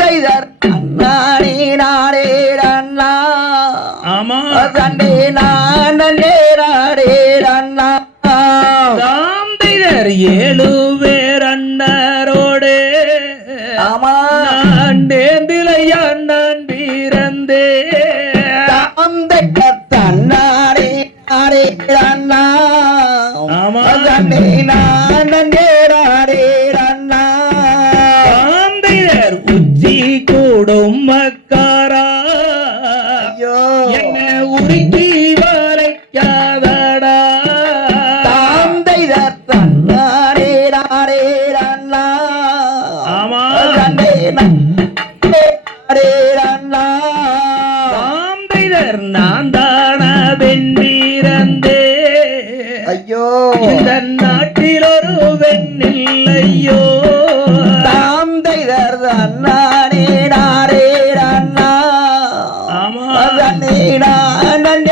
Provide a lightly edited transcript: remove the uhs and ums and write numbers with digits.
தைதர் அண்ணானே நாடே அண்ணா ஆமா தண்டே நாடே நாடே அண்ணா தாம் தைதர் 7 பேர் அண்ணரோடு ஆமா நேந்திலையா நான் பிறந்தே தாம் தைதர் அண்ணானே நாடே அண்ணா ஆமா தண்டே நாடே நாடே அண்ணா தாம் தைதர் உச்சி கூடும் மக்காரா ஐயோ என்ன உருக்கி வரைக்காதடா தாம் தைதர் அண்ணானே நாடே அண்ணா ஆமா தண்டே நாடே அண்ணா தாம் தைதர் நான் தான வெண்பீரந்தே ஐயோ இந்த நாட்டில் ஒரு வெண்ணில்லையோ தாம் தைதர் அண்ணானே நாடே அண்ணா ஆமா தண்டே நாடே